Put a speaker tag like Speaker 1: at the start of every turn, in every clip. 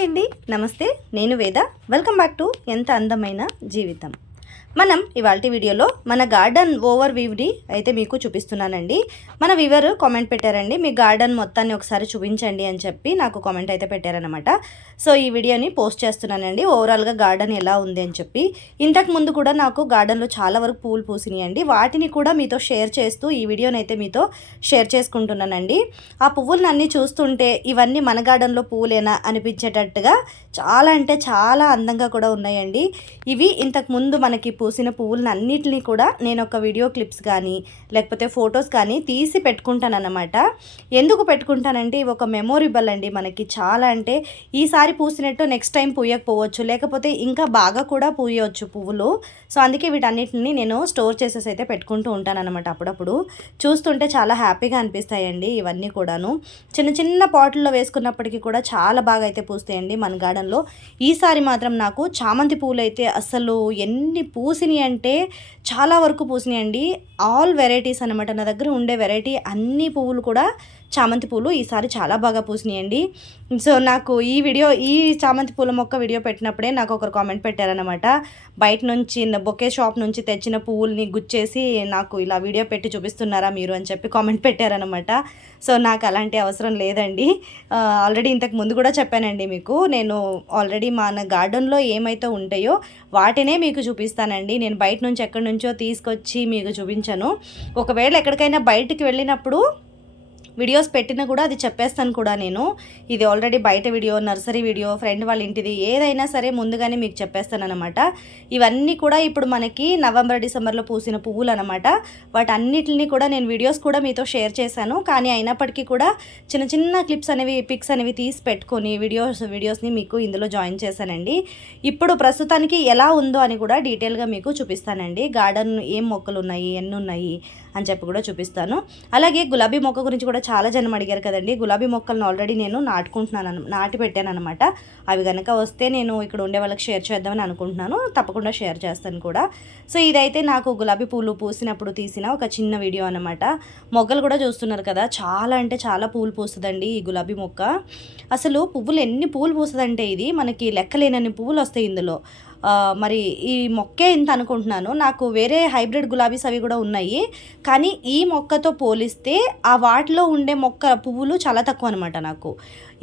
Speaker 1: Hi అండి. నమస్తే. నేను వేద. వెల్కమ్ బ్యాక్ టు ఎంత అందమైన జీవితం. మనం ఇవాళ వీడియోలో మన గార్డెన్ ఓవర్ వ్యూని అయితే మీకు చూపిస్తున్నానండి. మన వివర్ కామెంట్ పెట్టారండి మీ గార్డెన్ మొత్తాన్ని ఒకసారి చూపించండి అని చెప్పి నాకు కామెంట్ అయితే పెట్టారనమాట సో ఈ వీడియోని పోస్ట్ చేస్తున్నానండి ఓవరాల్గా గార్డెన్ ఎలా ఉంది అని చెప్పి. ఇంతకు ముందు కూడా నాకు గార్డెన్లో చాలా వరకు పూలు పూసినాయండి. వాటిని కూడా మీతో షేర్ చేస్తూ ఈ వీడియోని అయితే మీతో షేర్ చేసుకుంటున్నానండి. ఆ పువ్వులను అన్నీ చూస్తుంటే ఇవన్నీ మన గార్డెన్లో పువ్వులేనా అనిపించేటట్టుగా చాలా అంటే చాలా అందంగా కూడా ఉన్నాయండి. ఇవి ఇంతకు ముందు మనకి పూసిన పువ్వులను అన్నిటినీ కూడా నేను ఒక వీడియో క్లిప్స్ కానీ లేకపోతే ఫొటోస్ కానీ తీసి పెట్టుకుంటానన్నమాట. ఎందుకు పెట్టుకుంటానంటే ఇవి ఒక మెమొరబుల్ అండి మనకి. చాలా అంటే ఈసారి పూసినట్టు నెక్స్ట్ టైం పూయకపోవచ్చు లేకపోతే ఇంకా బాగా కూడా పూయవచ్చు పువ్వులు. సో అందుకే వీటన్నిటిని నేను స్టోర్ చేసేసి అయితే పెట్టుకుంటూ ఉంటానన్నమాట అప్పుడప్పుడు. చూస్తుంటే చాలా హ్యాపీగా అనిపిస్తాయండి ఇవన్నీ కూడాను. చిన్న చిన్న పాటల్లో వేసుకున్నప్పటికీ కూడా చాలా బాగా అయితే పూస్తాయండి మన గార్డెన్ గార్డెన్లో ఈసారి మాత్రం నాకు చామంతి పూలు అయితే అసలు ఎన్ని పూసినాయి అంటే చాలా వరకు పూసినాయి అండి. ఆల్ వెరైటీస్ అనమాట నా దగ్గర ఉండే వెరైటీ అన్ని పువ్వులు కూడా చామంతి పూలు ఈసారి చాలా బాగా పూసినాయండి. సో నాకు ఈ వీడియో ఈ చామంతి పూల మొక్క వీడియో పెట్టినప్పుడే నాకు ఒకరు కామెంట్ పెట్టారనమాట బయట నుంచి బొకే షాప్ నుంచి తెచ్చిన పువ్వుల్ని గుచ్చేసి నాకు ఇలా వీడియో పెట్టి చూపిస్తున్నారా మీరు అని చెప్పి కామెంట్ పెట్టారనమాట సో నాకు అలాంటి అవసరం లేదండి. ఆల్రెడీ ఇంతకు ముందు కూడా చెప్పానండి మీకు. నేను ఆల్రెడీ మన గార్డెన్లో ఏమైతే ఉంటాయో వాటినే మీకు చూపిస్తానండి. నేను బయట నుంచి ఎక్కడి నుంచో తీసుకొచ్చి మీకు చూపించాను. ఒకవేళ ఎక్కడికైనా బయటికి వెళ్ళినప్పుడు వీడియోస్ పెట్టినా కూడా అది చెప్పేస్తాను కూడా నేను. ఇది ఆల్రెడీ బయట వీడియో నర్సరీ వీడియో ఫ్రెండ్ వాళ్ళ ఇంటిది ఏదైనా సరే ముందుగానే మీకు చెప్పేస్తాను అనమాట ఇవన్నీ కూడా ఇప్పుడు మనకి నవంబర్ డిసెంబర్లో పూసిన పువ్వులు అనమాట వాటన్నిటిని కూడా నేను వీడియోస్ కూడా మీతో షేర్ చేశాను. కానీ అయినప్పటికీ కూడా చిన్న చిన్న క్లిప్స్ అనేవి పిక్స్ అనేవి తీసి పెట్టుకొని వీడియోస్ వీడియోస్ని మీకు ఇందులో జాయిన్ చేశానండి. ఇప్పుడు ప్రస్తుతానికి ఎలా ఉందో అని కూడా డీటెయిల్గా మీకు చూపిస్తానండి. గార్డెన్ ఏం మొక్కలు ఉన్నాయి ఎన్ని ఉన్నాయి అని చెప్పి కూడా చూపిస్తాను. అలాగే గులాబీ మొక్క గురించి కూడా చాలా జనం అడిగారు కదండి. గులాబీ మొక్కలను ఆల్రెడీ నేను నాటుకుంటున్నాను నాటి పెట్టాను అనమాట అవి కనుక వస్తే నేను ఇక్కడ ఉండే వాళ్ళకి షేర్ చేద్దామని అనుకుంటున్నాను. తప్పకుండా షేర్ చేస్తాను కూడా. సో ఇదైతే నాకు గులాబీ పూలు పూసినప్పుడు తీసిన ఒక చిన్న వీడియో అనమాట మొగ్గలు కూడా చూస్తున్నారు కదా. చాలా అంటే చాలా పూలు పూస్తుందండి ఈ గులాబీ మొక్క. అసలు పువ్వులు ఎన్ని పూలు పూస్తుందంటే ఇది మనకి లెక్కలేనన్ని పువ్వులు వస్తాయి ఇందులో. మరి ఈ మొక్కే ఇంత అనుకుంటున్నాను. నాకు వేరే హైబ్రిడ్ గులాబీస్ అవి కూడా ఉన్నాయి. కానీ ఈ మొక్కతో పోలిస్తే ఆ వాటిలో ఉండే మొక్క పువ్వులు చాలా తక్కువ అనమాట నాకు.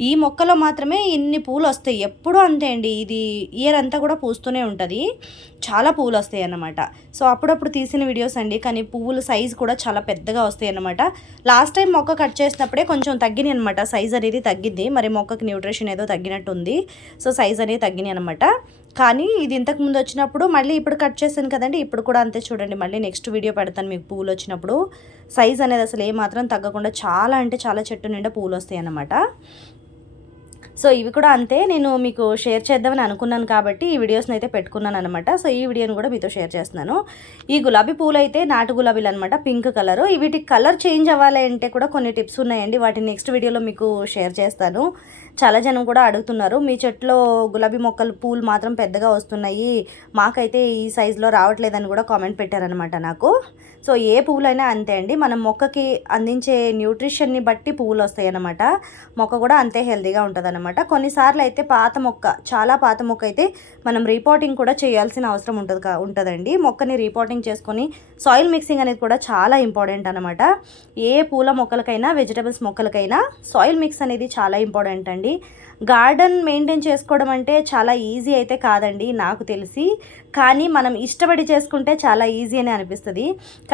Speaker 1: ఈ మొక్కలో మాత్రమే ఇన్ని పూలు వస్తాయి. ఎప్పుడూ అంతే అండి. ఇది ఇయర్ అంతా కూడా పూస్తూనే ఉంటుంది. చాలా పువ్వులు వస్తాయి అన్నమాట. సో అప్పుడప్పుడు తీసిన వీడియోస్ అండి. కానీ పువ్వుల సైజు కూడా చాలా పెద్దగా వస్తాయి అన్నమాట. లాస్ట్ టైం మొక్క కట్ చేసినప్పుడే కొంచెం తగ్గినాయి అనమాట సైజ్ అనేది తగ్గింది మరి మొక్కకి న్యూట్రిషన్ ఏదో తగ్గినట్టు ఉంది సో సైజ్ అనేది తగ్గినాయి అనమాట కానీ ఇది ఇంతకు ముందు వచ్చినప్పుడు మళ్ళీ ఇప్పుడు కట్ చేశాను కదండి ఇప్పుడు కూడా అంతే చూడండి. మళ్ళీ నెక్స్ట్ వీడియో పెడతాను మీకు పూలు వచ్చినప్పుడు. సైజ్ అనేది అసలు ఏమాత్రం తగ్గకుండా చాలా అంటే చాలా చెట్టు నిండా పూలు వస్తాయి అన్నమాట సో ఇవి కూడా అంతే నేను మీకు షేర్ చేద్దామని అనుకున్నాను కాబట్టి ఈ వీడియోస్ని అయితే పెట్టుకున్నాను అనమాట సో ఈ వీడియోని కూడా మీతో షేర్ చేస్తున్నాను. ఈ గులాబీ పూలు అయితే నాటు గులాబీలు అనమాట పింక్ కలర్. వీటి కలర్ చేంజ్ అవ్వాలి అంటే కూడా కొన్ని టిప్స్ ఉన్నాయండి వాటిని నెక్స్ట్ వీడియోలో మీకు షేర్ చేస్తాను. చాలా జనం కూడా అడుగుతున్నారు మీ చెట్లో గులాబీ మొక్కలు పూలు మాత్రం పెద్దగా వస్తున్నాయి మాకైతే ఈ సైజులో రావట్లేదని కూడా కామెంట్ పెట్టారనమాట నాకు. సో ఏ పువ్వులైనా అంతే అండి. మనం మొక్కకి అందించే న్యూట్రిషన్ని బట్టి పువ్వులు వస్తాయి అన్నమాట మొక్క కూడా అంతే హెల్తీగా ఉంటుంది అనమాట కొన్నిసార్లు అయితే పాత మొక్క చాలా పాత మొక్క అయితే మనం రీపోటింగ్ కూడా చేయాల్సిన అవసరం ఉంటుంది ఉంటుందండి. మొక్కని రీపోటింగ్ చేసుకొని సాయిల్ మిక్సింగ్ అనేది కూడా చాలా ఇంపార్టెంట్ అనమాట ఏ పూల మొక్కలకైనా వెజిటబుల్స్ మొక్కలకైనా సాయిల్ మిక్స్ అనేది చాలా ఇంపార్టెంట్ అండి. గార్డెన్ మెయింటైన్ చేసుకోవడం అంటే చాలా ఈజీ అయితే కాదండి నాకు తెలిసి. కానీ మనం ఇష్టపడి చేసుకుంటే చాలా ఈజీ అని అనిపిస్తుంది.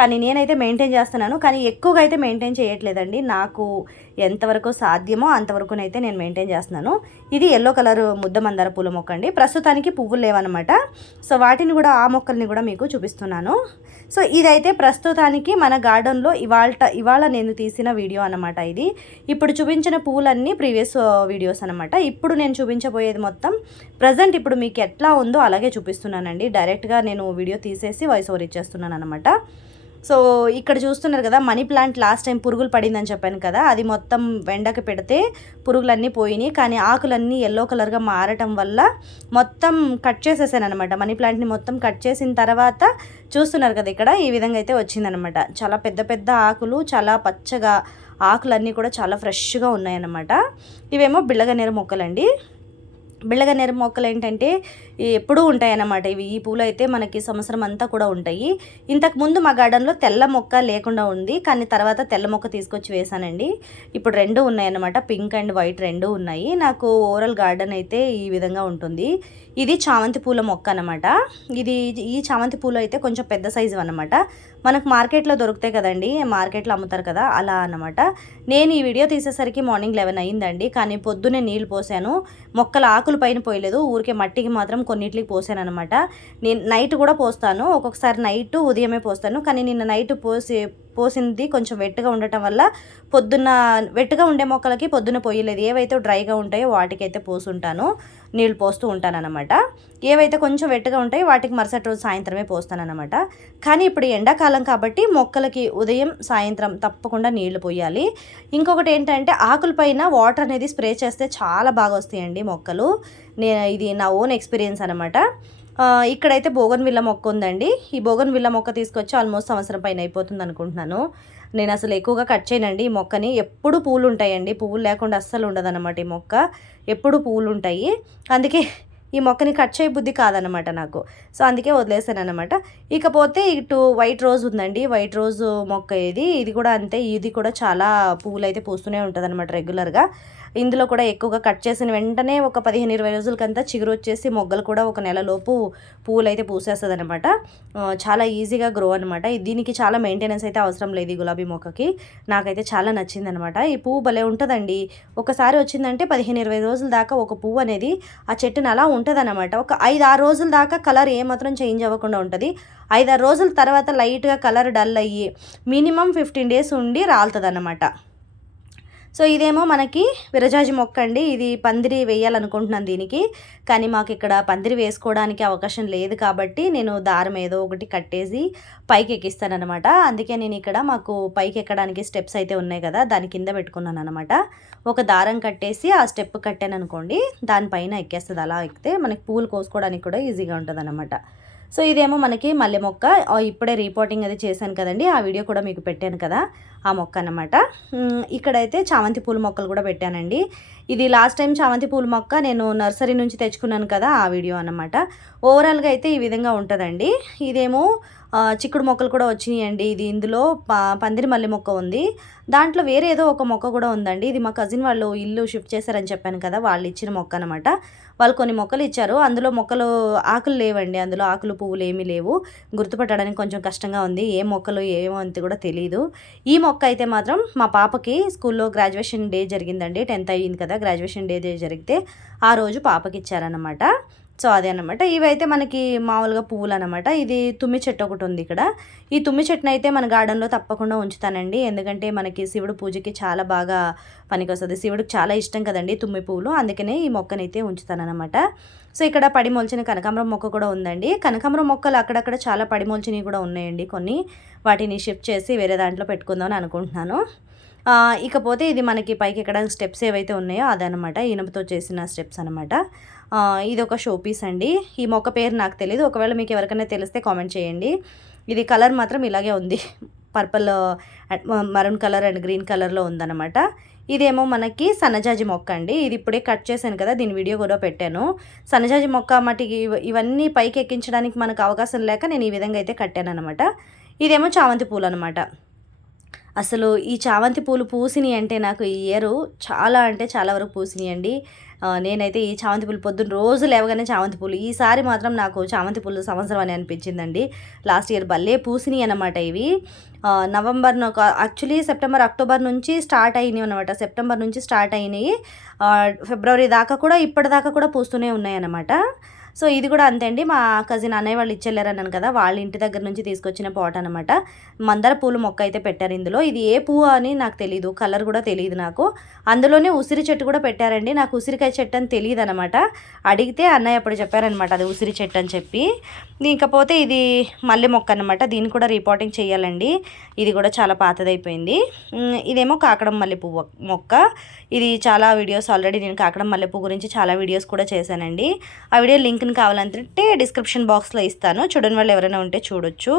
Speaker 1: కానీ నేనైతే మెయింటైన్ చేస్తున్నాను. కానీ ఎక్కువగా అయితే మెయింటైన్ చేయట్లేదండి. నాకు ఎంతవరకు సాధ్యమో అంతవరకునైతే నేను మెయింటైన్ చేస్తున్నాను. ఇది ఎల్లో కలర్ ముద్ద మందార పూల మొక్క అండి. ప్రస్తుతానికి పువ్వులు లేవన్నమాట. సో వాటిని కూడా ఆ మొక్కల్ని కూడా మీకు చూపిస్తున్నాను. సో ఇదైతే ప్రస్తుతానికి మన గార్డెన్లో ఇవాళ ఇవాళ నేను తీసిన వీడియో అనమాట ఇది. ఇప్పుడు చూపించిన పువ్వులన్నీ ప్రీవియస్ వీడియోస్ అనమాట ఇప్పుడు నేను చూపించబోయేది మొత్తం ప్రజెంట్ ఇప్పుడు మీకు ఎట్లా ఉందో అలాగే చూపిస్తున్నానండి. డైరెక్ట్గా నేను వీడియో తీసేసి వాయిస్ ఓవర్ ఇచ్చేస్తున్నాను అనమాట సో ఇక్కడ చూస్తున్నారు కదా మనీ ప్లాంట్ లాస్ట్ టైం పురుగులు పడిందని చెప్పాను కదా అది మొత్తం వెండకి పెడితే పురుగులన్నీ పోయినాయి. కానీ ఆకులన్నీ ఎల్లో కలర్గా మారటం వల్ల మొత్తం కట్ చేసేసాను అనమాట మనీ ప్లాంట్ని మొత్తం కట్ చేసిన తర్వాత చూస్తున్నారు కదా ఇక్కడ ఈ విధంగా అయితే వచ్చిందనమాట చాలా పెద్ద పెద్ద ఆకులు చాలా పచ్చగా ఆకులన్నీ కూడా చాలా ఫ్రెష్గా ఉన్నాయన్నమాట. ఇవేమో బిళ్ళగనేరు మొక్కలండి. బిళ్ళగనేరు మొక్కలు ఏంటంటే ఎప్పుడూ ఉంటాయి అన్నమాట ఇవి ఈ పూలు అయితే మనకి సంవత్సరం అంతా కూడా ఉంటాయి. ఇంతకు ముందు మా గార్డెన్లో తెల్ల మొక్క లేకుండా ఉంది. కానీ తర్వాత తెల్ల మొక్క తీసుకొచ్చి వేసానండి. ఇప్పుడు రెండు ఉన్నాయన్నమాట. పింక్ అండ్ వైట్ రెండు ఉన్నాయి. నాకు ఓవరాల్ గార్డెన్ అయితే ఈ విధంగా ఉంటుంది. ఇది చామంతి పూల మొక్క అనమాట ఇది ఈ చామంతి పూలు అయితే కొంచెం పెద్ద సైజు అనమాట మనకు మార్కెట్లో దొరుకుతాయి కదండి. మార్కెట్లో అమ్ముతారు కదా అలా అనమాట నేను ఈ వీడియో తీసేసరికి మార్నింగ్ లెవెన్ అయ్యిందండి కానీ పొద్దున్నే నీళ్ళు పోసాను. మొక్కల ఆకులు పైన పోయలేదు. ఊరికే మట్టికి మాత్రం కొన్నిటికి పోసాను అనమాట నేను నైట్ కూడా పోస్తాను. ఒక్కొక్కసారి నైట్ ఉదయమే పోస్తాను. కానీ నిన్న నైట్ పోసి పోసింది కొంచెం వెట్టుగా ఉండటం వల్ల పొద్దున్న వెట్టుగా ఉండే మొక్కలకి పొద్దున్న పోయలేదు. ఏవైతే డ్రైగా ఉంటాయో వాటికైతే పోసుంటాను. నీళ్ళు పోస్తూ ఉంటాను అనమాట ఏవైతే కొంచెం వెట్టుగా ఉంటాయో వాటికి మరుసటి రోజు సాయంత్రమే పోస్తానన్నమాట. కానీ ఇప్పుడు ఎండాకాలం కాబట్టి మొక్కలకి ఉదయం సాయంత్రం తప్పకుండా నీళ్ళు పోయాలి. ఇంకొకటి ఏంటంటే ఆకులపైన వాటర్ అనేది స్ప్రే చేస్తే చాలా బాగా వస్తాయండి మొక్కలు. నేను ఇది నా ఓన్ ఎక్స్పీరియన్స్ అనమాట ఇక్కడైతే బోగన్ విల్ల మొక్క ఉందండి. ఈ బోగన్ విల్ల మొక్క తీసుకొచ్చి ఆల్మోస్ట్ సంవత్సరం పైన అయిపోతుంది అనుకుంటున్నాను. నేను అసలు ఎక్కువగా కట్ చేయనండి ఈ మొక్కని. ఎప్పుడు పూలు ఉంటాయండి. పువ్వులు లేకుండా అస్సలు ఉండదన్నమాట ఈ మొక్క. ఎప్పుడు పూలు ఉంటాయి. అందుకే ఈ మొక్కని కట్ చేయ బుద్ధి కాదనమాట నాకు. సో అందుకే వదిలేసాను అనమాట ఇకపోతే ఇటు వైట్ రోజ్ ఉందండి. వైట్ రోజ్ మొక్క ఇది. ఇది కూడా అంతే. ఇది కూడా చాలా పువ్వులు అయితే పూస్తూనే ఉంటుంది అనమాట రెగ్యులర్గా. ఇందులో కూడా ఎక్కువగా కట్ చేసిన వెంటనే ఒక పదిహేను ఇరవై రోజులకంతా చిగురు వచ్చేసి మొగ్గలు కూడా ఒక నెలలోపు పువ్వులు అయితే పూసేస్తుంది అనమాట చాలా ఈజీగా గ్రో అనమాట దీనికి చాలా మెయింటెనెన్స్ అయితే అవసరం లేదు ఈ గులాబీ మొక్కకి. నాకైతే చాలా నచ్చింది అనమాట ఈ పువ్వు భలే ఉంటుందండి. ఒకసారి వచ్చిందంటే పదిహేను ఇరవై రోజుల దాకా ఒక పువ్వు అనేది ఆ చెట్టుని అలా ఉంటుంది అనమాట ఒక ఐదు ఆరు రోజుల దాకా కలర్ ఏమాత్రం చేంజ్ అవ్వకుండా ఉంటుంది. ఐదారు రోజుల తర్వాత లైట్గా కలర్ డల్ అయ్యి మినిమం ఫిఫ్టీన్ డేస్ ఉండి రాలుతుంది అన్నమాట సో ఇదేమో మనకి విరజాజి మొక్క అండి. ఇది పందిరి వేయాలనుకుంటున్నాను దీనికి. కానీ మాకు ఇక్కడ పందిరి వేసుకోవడానికి అవకాశం లేదు కాబట్టి నేను దారం ఏదో ఒకటి కట్టేసి పైకి ఎక్కిస్తానమాట అందుకే నేను ఇక్కడ మాకు పైకి ఎక్కడానికి స్టెప్స్ అయితే ఉన్నాయి కదా దాని కింద పెట్టుకున్నాను అనమాట ఒక దారం కట్టేసి ఆ స్టెప్ కట్టాను అనుకోండి దానిపైన ఎక్కేస్తుంది. అలా ఎక్కితే మనకి పూలు కోసుకోవడానికి కూడా ఈజీగా ఉంటుంది అనమాట సో ఇదేమో మనకి మల్లె మొక్క. ఇప్పుడే రిపోర్టింగ్ అది చేశాను కదండి. ఆ వీడియో కూడా మీకు పెట్టాను కదా. ఆ మొక్క అనమాట ఇక్కడైతే చామంతి పూల మొక్కలు కూడా పెట్టానండి. ఇది లాస్ట్ టైం చామంతి పూల మొక్క నేను నర్సరీ నుంచి తెచ్చుకున్నాను కదా ఆ వీడియో అనమాట ఓవరాల్గా అయితే ఈ విధంగా ఉంటుందండి. ఇదేమో చిక్కుడు మొక్కలు కూడా వచ్చినాయండి. ఇది ఇందులో పందిరి మల్లె మొక్క ఉంది. దాంట్లో వేరే ఏదో ఒక మొక్క కూడా ఉందండి. ఇది మా కజిన్ వాళ్ళు ఇల్లు షిఫ్ట్ చేశారని చెప్పాను కదా వాళ్ళు ఇచ్చిన మొక్క అనమాట వాళ్ళు కొన్ని మొక్కలు ఇచ్చారు. అందులో మొక్కలు ఆకులు లేవండి. అందులో ఆకులు పువ్వులు ఏమీ లేవు. గుర్తుపట్టడానికి కొంచెం కష్టంగా ఉంది. ఏ మొక్కలు ఏమో అంత కూడా తెలియదు ఈ మొక్క అయితే మాత్రం మా పాపకి స్కూల్లో గ్రాడ్యుయేషన్ డే జరిగిందండి. టెన్త్ అయ్యింది కదా గ్రాడ్యుయేషన్ డే జరిగితే ఆ రోజు పాపకి ఇచ్చారనమాట సో అదే అనమాట ఇవైతే మనకి మామూలుగా పువ్వులు అనమాట ఇది తుమ్మి చెట్టు ఒకటి ఉంది ఇక్కడ. ఈ తుమ్మి చెట్టును అయితే మన గార్డెన్లో తప్పకుండా ఉంచుతానండి. ఎందుకంటే మనకి శివుడు పూజకి చాలా బాగా పనికొస్తుంది. శివుడికి చాలా ఇష్టం కదండి తుమ్మి పువ్వులు. అందుకనే ఈ మొక్కనైతే ఉంచుతానమాట సో ఇక్కడ పడి మొలిచిన కనకాంబరం మొక్క కూడా ఉందండి. కనకాంబరం మొక్కలు అక్కడక్కడ చాలా పడి మొలిచినవి కూడా ఉన్నాయండి కొన్ని. వాటిని షిఫ్ట్ చేసి వేరే దాంట్లో పెట్టుకుందామని అనుకుంటున్నాను. ఇకపోతే ఇది మనకి పైకి ఎక్కడ స్టెప్స్ ఏవైతే ఉన్నాయో అదనమాట ఇనుపతో చేసిన స్టెప్స్ అనమాట ఇది ఒక షో పీస్ అండి. ఈ మొక్క పేరు నాకు తెలియదు ఒకవేళ మీకు ఎవరికైనా తెలిస్తే కామెంట్ చేయండి. ఇది కలర్ మాత్రం ఇలాగే ఉంది. Purple maroon colour and green కలర్లో ఉందన్నమాట. ఇదేమో మనకి సన్నజాజి మొక్క అండి. ఇది ఇప్పుడే కట్ చేశాను కదా దీని వీడియో కూడా పెట్టాను. సన్నజాజి మొక్క మట్టికి ఇవన్నీ పైకి ఎక్కించడానికి మనకు అవకాశం లేక నేను ఈ విధంగా అయితే కట్టాను అనమాట ఇదేమో చామంతి పూలు అనమాట అసలు ఈ చామంతి పూలు పూసినాయి అంటే నాకు ఈ ఇయర్ చాలా అంటే చాలా వరకు పూసినాయి అండి. నేనైతే ఈ చామంతి పూలు పొద్దున్న రోజు లేవగానే చామంతి పూలు. ఈసారి మాత్రం నాకు చామంతి పూలు సంవత్సరం అని అనిపించిందండి. లాస్ట్ ఇయర్ భలే పూసినాయి అనమాట ఇవి. నవంబర్ యాక్చువల్లీ సెప్టెంబర్ అక్టోబర్ నుంచి స్టార్ట్ అయినాయి అనమాట సెప్టెంబర్ నుంచి స్టార్ట్ అయినాయి. ఫిబ్రవరి దాకా కూడా ఇప్పటిదాకా కూడా పూస్తూనే ఉన్నాయి అనమాట సో ఇది కూడా అంతే అండి. మా కజిన్ అన్నయ్య వాళ్ళు ఇచ్చేళ్ళారన్నాను కదా వాళ్ళ ఇంటి దగ్గర నుంచి తీసుకొచ్చిన పాట్ అనమాట మందార పూలు మొక్క అయితే పెట్టారు ఇందులో. ఇది ఏ పువ్వు అని నాకు తెలియదు కలర్ కూడా తెలియదు నాకు. అందులోనే ఉసిరి చెట్టు కూడా పెట్టారండి. నాకు ఉసిరికాయ చెట్టు అని తెలియదు అనమాట అడిగితే అన్నయ్య అప్పుడు చెప్పారనమాట అది ఉసిరి చెట్టు అని చెప్పి. ఇంకపోతే ఇది మల్లె మొక్క అనమాట దీన్ని కూడా రిపోర్టింగ్ చేయాలండి ఇది కూడా చాలా పాతదైపోయింది. ఇదేమో కాకడం మల్లె పువ్వు మొక్క. ఇది చాలా వీడియోస్ ఆల్రెడీ నేను కాకడం మల్లె పువ్వు గురించి చాలా వీడియోస్ కూడా చేశానండి. ఆ వీడియో లింక్ లింక్ని కావాలంటే డిస్క్రిప్షన్ బాక్స్లో ఇస్తాను. చూడని వాళ్ళు ఎవరైనా ఉంటే చూడొచ్చు.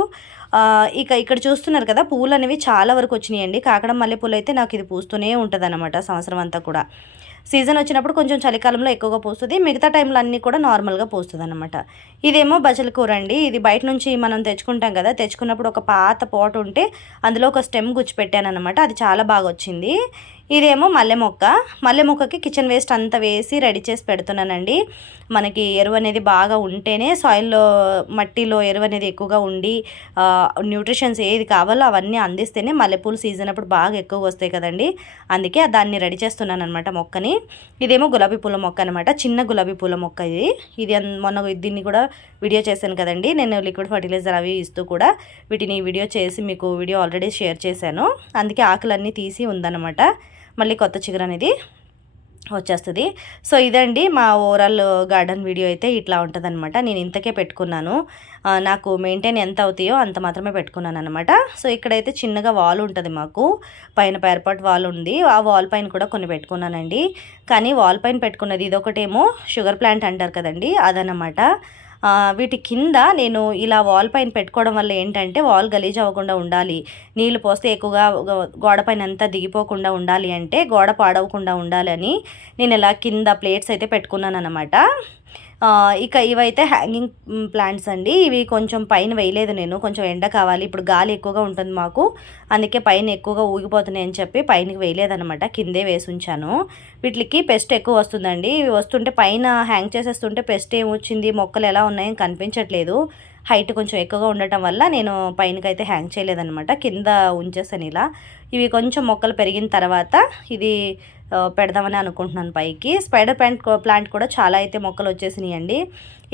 Speaker 1: ఇక ఇక్కడ చూస్తున్నారు కదా పూలు అనేవి చాలా వరకు వచ్చినాయండి. కాకడం మల్లెపూలు అయితే నాకు ఇది పూస్తూనే ఉంటుంది అనమాట సంవత్సరం అంతా కూడా. సీజన్ వచ్చినప్పుడు కొంచెం చలికాలంలో ఎక్కువగా పూస్తుంది. మిగతా టైంలో అన్నీ కూడా నార్మల్గా పూస్తుంది అనమాట ఇదేమో బజల కూర అండి. ఇది బయట నుంచి మనం తెచ్చుకుంటాం కదా తెచ్చుకున్నప్పుడు ఒక పాత పాట్ ఉంటే అందులో ఒక స్టెమ్ గుచ్చిపెట్టాను అనమాట అది చాలా బాగా వచ్చింది. ఇదేమో మల్లె మొక్క. మల్లె మొక్కకి కిచెన్ వేస్ట్ అంతా వేసి రెడీ చేసి పెడుతున్నానండి. మనకి ఎరువు అనేది బాగా ఉంటేనే సాయిల్లో మట్టిలో ఎరువు అనేది ఎక్కువగా ఉండి న్యూట్రిషన్స్ ఏది కావాలో అవన్నీ అందిస్తేనే మల్లెపూలు సీజన్ అప్పుడు బాగా ఎక్కువగా వస్తాయి కదండి. అందుకే దాన్ని రెడీ చేస్తున్నాను అనమాట మొక్కని. ఇదేమో గులాబీ పూల మొక్క అనమాట చిన్న గులాబీ పూల మొక్క ఇది. ఇది మొన్న దీన్ని కూడా వీడియో చేశాను కదండి. నేను లిక్విడ్ ఫర్టిలైజర్ అవి ఇస్తూ కూడా వీటిని వీడియో చేసి మీకు వీడియో ఆల్రెడీ షేర్ చేశాను. అందుకే ఆకులన్నీ తీసి ఉందన్నమాట. మళ్ళీ కొత్త చిగురు అనేది వచ్చేస్తుంది. సో ఇదండి మా ఓవరాల్ గార్డెన్ వీడియో అయితే ఇట్లా ఉంటుంది అనమాట నేను ఇంతకే పెట్టుకున్నాను. నాకు మెయింటైన్ ఎంత అవుతాయో అంత మాత్రమే పెట్టుకున్నాను అనమాట సో ఇక్కడైతే చిన్నగా వాల్ ఉంటుంది మాకు. పైన పేర్పాటు వాల్ ఉంది. ఆ వాల్ పైన కూడా కొన్ని పెట్టుకున్నానండి. కానీ వాల్ పైన పెట్టుకున్నది ఇదొకటేమో షుగర్ ప్లాంట్ అంటారు కదండి అదనమాట వీటి కింద నేను ఇలా వాల్ పైన పెట్టుకోవడం వల్ల ఏంటంటే వాల్ గలీజ్ అవ్వకుండా ఉండాలి. నీళ్ళు పోస్తే ఎక్కువగా గోడ పైన అంతా దిగిపోకుండా ఉండాలి అంటే గోడ పాడవకుండా ఉండాలని నేను ఇలా కింద ప్లేట్స్ అయితే పెట్టుకున్నాను అనమాట ఇక ఇవైతే హ్యాంగింగ్ ప్లాంట్స్ అండి. ఇవి కొంచెం పైన వేయలేదు నేను. కొంచెం ఎండ కావాలి. ఇప్పుడు గాలి ఎక్కువగా ఉంటుంది మాకు. అందుకే పైన ఎక్కువగా ఊగిపోతున్నాయి అని చెప్పి పైనకి వేయలేదనమాట కిందే వేసి ఉంచాను. వీటికి పెస్ట్ ఎక్కువ వస్తుందండి. ఇవి వస్తుంటే పైన హ్యాంగ్ చేసేస్తుంటే పెస్ట్ ఏమొచ్చింది మొక్కలు ఎలా ఉన్నాయని కనిపించట్లేదు. హైట్ కొంచెం ఎక్కువగా ఉండటం వల్ల నేను పైనకైతే హ్యాంగ్ చేయలేదనమాట కింద ఉంచేసాను ఇలా. ఇవి కొంచెం మొక్కలు పెరిగిన తర్వాత ఇది పెడదామని అనుకుంటున్నాను పైకి. స్పైడర్ ప్లాంట్ ప్లాంట్ కూడా చాలా అయితే మొక్కలు వచ్చేసినాయి అండి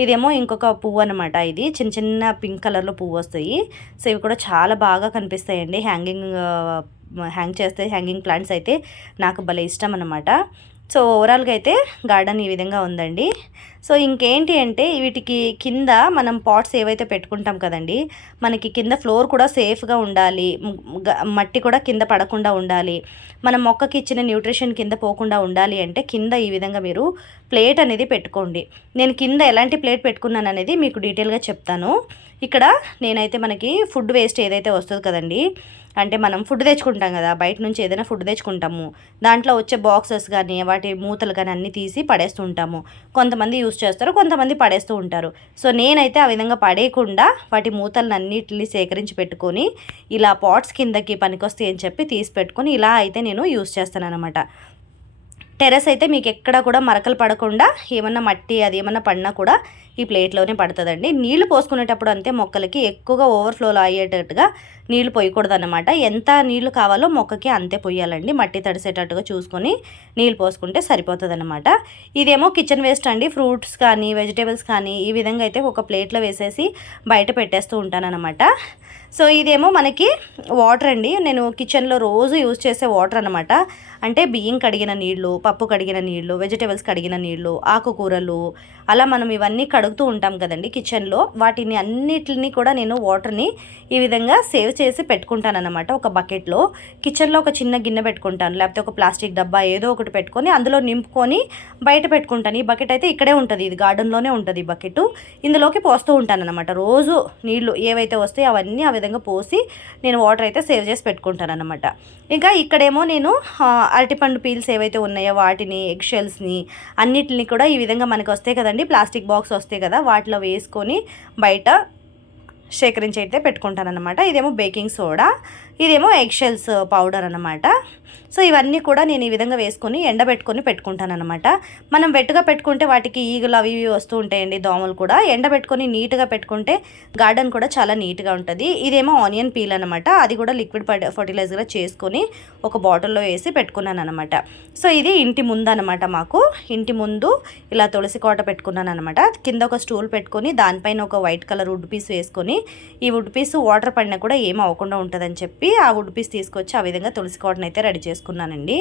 Speaker 1: ఇదేమో ఇంకొక పువ్వు అనమాట ఇది. చిన్న చిన్న పింక్ కలర్లో పువ్వు వస్తాయి. సో ఇవి కూడా చాలా బాగా కనిపిస్తాయండి. హ్యాంగింగ్ హ్యాంగ్ చేస్తే హ్యాంగింగ్ ప్లాంట్స్ అయితే నాకు భలే ఇష్టం అనమాట సో ఓవరాల్గా అయితే గార్డెన్ ఈ విధంగా ఉందండి. సో ఇంకేంటి అంటే వీటికి కింద మనం పాట్స్ ఏవైతే పెట్టుకుంటాం కదండి మనకి కింద ఫ్లోర్ కూడా సేఫ్గా ఉండాలి మట్టి కూడా కింద పడకుండా ఉండాలి. మన మొక్కకి ఇచ్చిన న్యూట్రిషన్ కింద పోకుండా ఉండాలి అంటే కింద ఈ విధంగా మీరు ప్లేట్ అనేది పెట్టుకోండి. నేను కింద ఎలాంటి ప్లేట్ పెట్టుకున్నాను అనేది మీకు డీటెయిల్గా చెప్తాను. ఇక్కడ నేనైతే మనకి ఫుడ్ వేస్ట్ ఏదైతే వస్తుంది కదండి అంటే మనం ఫుడ్ తెచ్చుకుంటాం కదా బయట నుంచి ఏదైనా ఫుడ్ తెచ్చుకుంటాము. దాంట్లో వచ్చే బాక్సెస్ కానీ వాటి మూతలు కానీ అన్నీ తీసి పడేస్తూ ఉంటాము కొంతమంది యూస్ చేస్తారు కొంతమంది పడేస్తూ ఉంటారు. సో నేనైతే ఆ విధంగా పడేయకుండా వాటి మూతలను అన్నిటిని సేకరించి పెట్టుకొని ఇలా పాట్స్ కిందకి పనికొస్తాయి అని చెప్పి తీసి పెట్టుకొని ఇలా అయితే నేను యూస్ చేస్తాను అనమాట టెరస్ అయితే మీకు ఎక్కడ కూడా మరకలు పడకుండా ఏమన్నా మట్టి అది ఏమన్నా పడినా కూడా ఈ ప్లేట్లోనే పడుతుందండి. నీళ్ళు పోసుకునేటప్పుడు అంతే మొక్కలకి ఎక్కువగా ఓవర్ఫ్లోలో అయ్యేటట్టుగా నీళ్ళు పోయకూడదు అనమాట ఎంత నీళ్ళు కావాలో మొక్కకి అంతే పోయాలండి. మట్టి తడిసేటట్టుగా చూసుకొని నీళ్ళు పోసుకుంటే సరిపోతుంది అనమాట ఇదేమో కిచెన్ వేస్ట్ అండి. ఫ్రూట్స్ కానీ వెజిటేబుల్స్ కానీ ఈ విధంగా అయితే ఒక ప్లేట్లో వేసేసి బయట పెట్టేస్తూ ఉంటానన్నమాట. సో ఇదేమో మనకి వాటర్ అండి. నేను కిచెన్లో రోజు యూజ్ చేసే వాటర్ అనమాట అంటే బియ్యం కడిగిన నీళ్ళు పప్పు కడిగిన నీళ్ళు వెజిటేబుల్స్ కడిగిన నీళ్ళు ఆకుకూరలు అలా మనం ఇవన్నీ కడుగుతూ ఉంటాం కదండి కిచెన్లో వాటిని అన్నిటిని కూడా నేను వాటర్ని ఈ విధంగా సేవ్ చేసి పెట్టుకుంటాను అనమాట ఒక బకెట్లో కిచెన్లో ఒక చిన్న గిన్నె పెట్టుకుంటాను లేకపోతే ఒక ప్లాస్టిక్ డబ్బా ఏదో ఒకటి పెట్టుకొని అందులో నింపుకొని బయట పెట్టుకుంటాను. ఈ బకెట్ అయితే ఇక్కడే ఉంటుంది ఇది గార్డెన్లోనే ఉంటుంది ఈ బకెట్ ఇందులోకి పోస్తూ ఉంటాను అనమాట రోజు నీళ్ళు ఏవైతే వస్తాయో అవన్నీ ఆ విధంగా పోసి నేను వాటర్ అయితే సేవ్ చేసి పెట్టుకుంటాను అనమాట ఇంకా ఇక్కడేమో నేను అరటిపండు పీల్స్ ఏవైతే ఉన్నాయో వాటిని ఎగ్ షెల్స్ని అన్నిటిని కూడా ఈ విధంగా మనకు వస్తాయి కదండి. ప్లాస్టిక్ బాక్స్ వస్తాయి కదా వాటిలో వేసుకొని బయట సేకరించి అయితే పెట్టుకుంటాను అనమాట ఇదేమో బేకింగ్ సోడా. ఇదేమో ఎగ్షెల్స్ పౌడర్ అనమాట సో ఇవన్నీ కూడా నేను ఈ విధంగా వేసుకొని ఎండబెట్టుకొని పెట్టుకుంటాను అనమాట మనం వెట్టుగా పెట్టుకుంటే వాటికి ఈగలు అవి ఇవి వస్తూ ఉంటాయండి దోమలు కూడా. ఎండబెట్టుకొని నీట్గా పెట్టుకుంటే గార్డెన్ కూడా చాలా నీట్గా ఉంటుంది. ఇదేమో ఆనియన్ పీల్ అనమాట అది కూడా లిక్విడ్ ఫర్టిలైజర్గా చేసుకొని ఒక బాటిల్లో వేసి పెట్టుకున్నాను అనమాట సో ఇది ఇంటి ముందు అనమాట మాకు. ఇంటి ముందు ఇలా తులసి కోట పెట్టుకున్నాను అనమాట కింద ఒక స్టూల్ పెట్టుకొని దానిపైన ఒక వైట్ కలర్ వుడ్ పీస్ వేసుకొని ఈ వుడ్ పీస్ వాటర్ పడినా కూడా ఏం అవ్వకుండా ఉంటుందని చెప్పి ఆ వుడ్ పీస్ తీసుకొచ్చి ఆ విధంగా తులసి కోటను అయితే రెడీ చేసుకున్నానండి.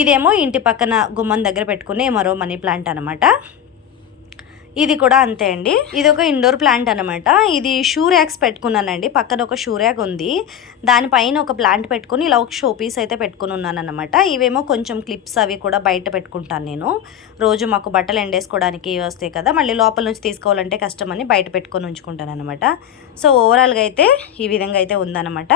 Speaker 1: ఇదేమో ఇంటి పక్కన గుమ్మం దగ్గర పెట్టుకునే మరో మనీ ప్లాంట్ అనమాట ఇది కూడా అంతే అండి. ఇది ఒక ఇండోర్ ప్లాంట్ అనమాట ఇది షూ ర్యాక్స్ పెట్టుకున్నానండి. పక్కన ఒక షూ ర్యాక్ ఉంది. దానిపైన ఒక ప్లాంట్ పెట్టుకుని ఇలా ఒక షో పీస్ అయితే పెట్టుకుని ఉన్నాను అనమాట ఇవేమో కొంచెం క్లిప్స్ అవి కూడా బయట పెట్టుకుంటాను నేను. రోజు మాకు బట్టలు ఎండేసుకోవడానికి వస్తాయి కదా మళ్ళీ లోపల నుంచి తీసుకోవాలంటే కష్టమని బయట పెట్టుకొని ఉంచుకుంటాను అనమాట సో ఓవరాల్గా అయితే ఈ విధంగా అయితే ఉందన్నమాట.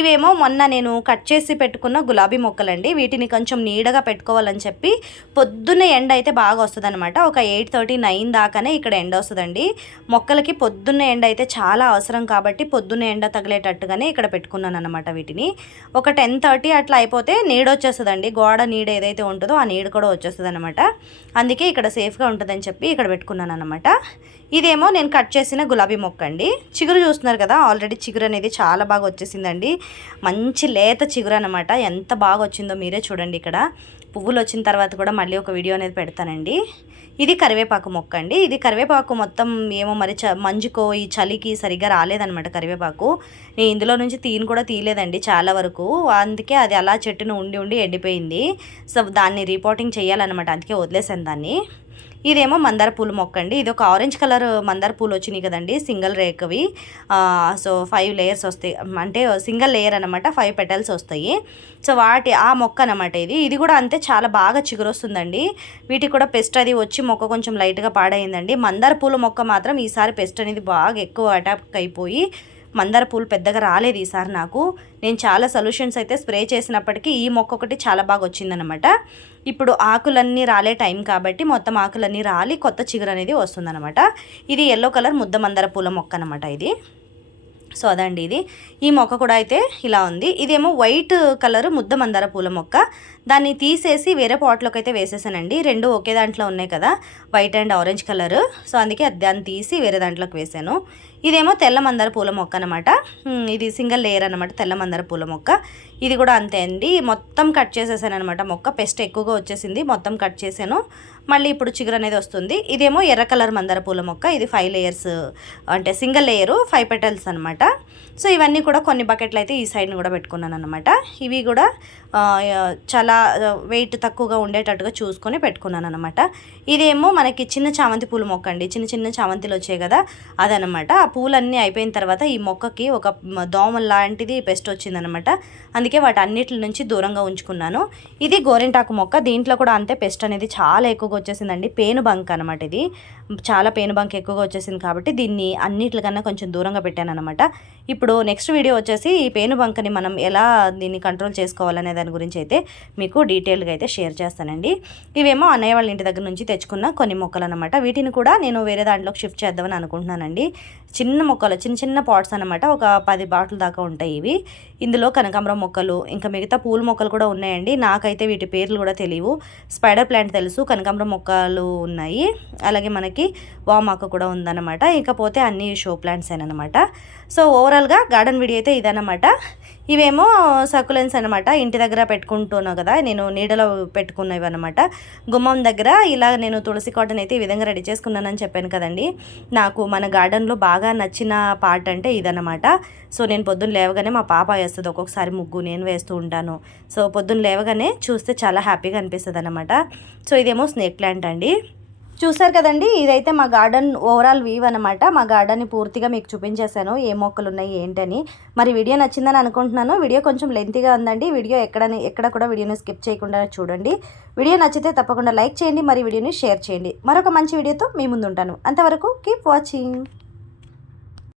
Speaker 1: ఇవేమో మొన్న నేను కట్ చేసి పెట్టుకున్న గులాబీ మొక్కలండి. వీటిని కొంచెం నీడగా పెట్టుకోవాలని చెప్పి పొద్దున్న ఎండ అయితే బాగా వస్తుంది అనమాట ఒక ఎయిట్ థర్టీ నైన్ దాకా దాకానే ఇక్కడ ఎండ వస్తుందండి. మొక్కలకి పొద్దున్న ఎండ అయితే చాలా అవసరం కాబట్టి పొద్దున్న ఎండ తగిలేటట్టుగానే ఇక్కడ పెట్టుకున్నాను అనమాట వీటిని. ఒక టెన్ థర్టీ అట్లా అయిపోతే నీడ వచ్చేస్తుందండి. గోడ నీడ ఏదైతే ఉంటుందో ఆ నీడ కూడా వచ్చేస్తుంది అనమాట అందుకే ఇక్కడ సేఫ్గా ఉంటుందని చెప్పి ఇక్కడ పెట్టుకున్నాను అనమాట ఇదేమో నేను కట్ చేసిన గులాబీ మొక్క అండి చిగురు చూస్తున్నారు కదా ఆల్రెడీ చిగురు అనేది చాలా బాగా వచ్చేసిందండి. మంచి లేత చిగురు అనమాట ఎంత బాగా వచ్చిందో మీరే చూడండి ఇక్కడ. పువ్వులు వచ్చిన తర్వాత కూడా మళ్ళీ ఒక వీడియో అనేది పెడతానండి. ఇది కరివేపాకు మొక్క అండి. ఇది కరివేపాకు మొత్తం ఏమో మరి చ మంజుకో ఈ చలికి సరిగ్గా రాలేదనమాట కరివేపాకు. నేను ఇందులో నుంచి తీని కూడా తీయలేదండి చాలా వరకు. అందుకే అది అలా చెట్టును ఉండి ఉండి ఎండిపోయింది. సో దాన్ని రిపోర్టింగ్ చేయాలన్నమాట. అందుకే వదిలేసాను దాన్ని. ఇదేమో మందార పూలు మొక్క అండి ఇది ఒక ఆరెంజ్ కలర్ మందార పూలు వచ్చినాయి కదండి సింగిల్ రేక్వి. సో ఫైవ్ లేయర్స్ వస్తాయి. అంటే సింగిల్ లేయర్ అనమాట ఫైవ్ పెటల్స్ వస్తాయి. సో వాటి ఆ మొక్క అనమాట ఇది. ఇది కూడా అంతే చాలా బాగా చిగురొస్తుందండి. వీటికి కూడా పెస్ట్ అది వచ్చి మొక్క కొంచెం లైట్గా పాడైందండి. మందార పూల మొక్క మాత్రం ఈసారి పెస్ట్ అనేది బాగా ఎక్కువ అటాక్ అయిపోయి మందార పూలు పెద్దగా రాలేదు ఈసారి నాకు. నేను చాలా సొల్యూషన్స్ అయితే స్ప్రే చేసినప్పటికీ ఈ మొక్క ఒకటి చాలా బాగా వచ్చిందనమాట ఇప్పుడు ఆకులన్నీ రాలే టైం కాబట్టి మొత్తం ఆకులన్నీ రాలి కొత్త చిగురు అనేది వస్తుందన్నమాట. ఇది ఎల్లో కలర్ ముద్ద మందార పూల మొక్క అనమాట ఇది. సో అదండి ఇది. ఈ మొక్క కూడా అయితే ఇలా ఉంది. ఇదేమో వైట్ కలర్ ముద్ద మందార పూల మొక్క. దాన్ని తీసేసి వేరే పాట్లోకి అయితే వేసేసానండి. రెండు ఒకే దాంట్లో ఉన్నాయి కదా white and orange colour so అందుకే దాన్ని తీసి వేరే దాంట్లోకి వేసాను. ఇదేమో తెల్ల మందార పూల మొక్క అనమాట ఇది సింగిల్ లేయర్ అనమాట తెల్ల మందార పూల మొక్క. ఇది కూడా అంతే అండి. మొత్తం కట్ చేసేసాను అనమాట మొక్క. పెస్ట్ ఎక్కువగా వచ్చేసింది. మొత్తం కట్ చేశాను మళ్ళీ ఇప్పుడు చిగురు అనేది వస్తుంది. ఇదేమో ఎర్ర కలర్ మందార పూల మొక్క. ఇది ఫైవ్ లేయర్స్ అంటే సింగిల్ లేయరు ఫైవ్ పెటల్స్ అనమాట సో ఇవన్నీ కూడా కొన్ని బకెట్లు అయితే ఈ సైడ్ని కూడా పెట్టుకున్నాను అనమాట ఇవి కూడా చాలా వెయిట్ తక్కువగా ఉండేటట్టుగా చూసుకొని పెట్టుకున్నాను అనమాట ఇదేమో మనకి చిన్న చామంతి పూల మొక్క అండి. చిన్న చిన్న చామంతిలు వచ్చాయి కదా అదనమాట ఆ పూలన్నీ అయిపోయిన తర్వాత ఈ మొక్కకి ఒక దోమ లాంటిది పెస్ట్ వచ్చిందనమాట అందుకే వాటి అన్నిటి నుంచి దూరంగా ఉంచుకున్నాను. ఇది గోరింటాకు మొక్క. దీంట్లో కూడా అంతే పెస్ట్ అనేది చాలా ఎక్కువగా వచ్చేసిందండి. పేను బంక్ అనమాట ఇది. చాలా పేను బంక్ ఎక్కువగా వచ్చేసింది కాబట్టి దీన్ని అన్నిటికన్నా కొంచెం దూరంగా పెట్టాను అనమాట ఇప్పుడు నెక్స్ట్ వీడియో వచ్చేసి ఈ పెయిన్ బంక్ని మనం ఎలా దీన్ని కంట్రోల్ చేసుకోవాలనే దాని గురించి అయితే మీకు డీటెయిల్గా అయితే షేర్ చేస్తానండి. ఇవేమో అన్నయ్య వాళ్ళ ఇంటి దగ్గర నుంచి తెచ్చుకున్న కొన్ని మొక్కలు అనమాట వీటిని కూడా నేను వేరే దాంట్లోకి షిఫ్ట్ చేద్దామని అనుకుంటున్నానండి. చిన్న మొక్కలు చిన్న చిన్న పాట్స్ అనమాట ఒక పది బాటిల్ దాకా ఉంటాయి ఇవి. ఇందులో కనకాంబరం మొక్కలు ఇంకా మిగతా పూల మొక్కలు కూడా ఉన్నాయండి. నాకైతే వీటి పేర్లు కూడా తెలియవు. స్పైడర్ ప్లాంట్ తెలుసు కనకాంబరం మొక్కలు ఉన్నాయి. అలాగే మనకి వామాక కూడా ఉందన్నమాట. ఇకపోతే అన్ని షో ప్లాంట్స్ అనమాట సో ఓవరాల్గా గార్డెన్ వీడియో అయితే ఇదన్నమాట. ఇవేమో సకులెన్స్ అనమాట ఇంటి దగ్గర పెట్టుకుంటున్నావు కదా నేను నీడలో పెట్టుకున్నవి అనమాట గుమ్మం దగ్గర ఇలా నేను తులసి కాటన్ అయితే ఈ విధంగా రెడీ చేసుకున్నానని చెప్పాను కదండి. నాకు మన గార్డెన్లో బాగా నచ్చిన పార్ట్ అంటే ఇదనమాట సో నేను పొద్దున్న లేవగానే మా పాప వేస్తుంది. ఒక్కొక్కసారి ముగ్గు నేను వేస్తూ ఉంటాను. సో పొద్దున్న లేవగానే చూస్తే చాలా హ్యాపీగా అనిపిస్తుంది అనమాట సో ఇదేమో స్నేక్ ప్లాంట్ అండి. చూసారు కదండి ఇదైతే మా గార్డెన్ ఓవరాల్ వ్యూ అనమాట మా గార్డెన్ని పూర్తిగా మీకు చూపించేశాను ఏ మొక్కలు ఉన్నాయి ఏంటని. మరి వీడియో నచ్చిందని అనుకుంటున్నాను. వీడియో కొంచెం లెంతీగా ఉందండి. వీడియో ఎక్కడ ఎక్కడ కూడా వీడియోని స్కిప్ చేయకుండా చూడండి. వీడియో నచ్చితే తప్పకుండా లైక్ చేయండి మరి వీడియోని షేర్ చేయండి. మరొక మంచి వీడియోతో మీ ముందు ఉంటాను అంతవరకు కీప్ వాచింగ్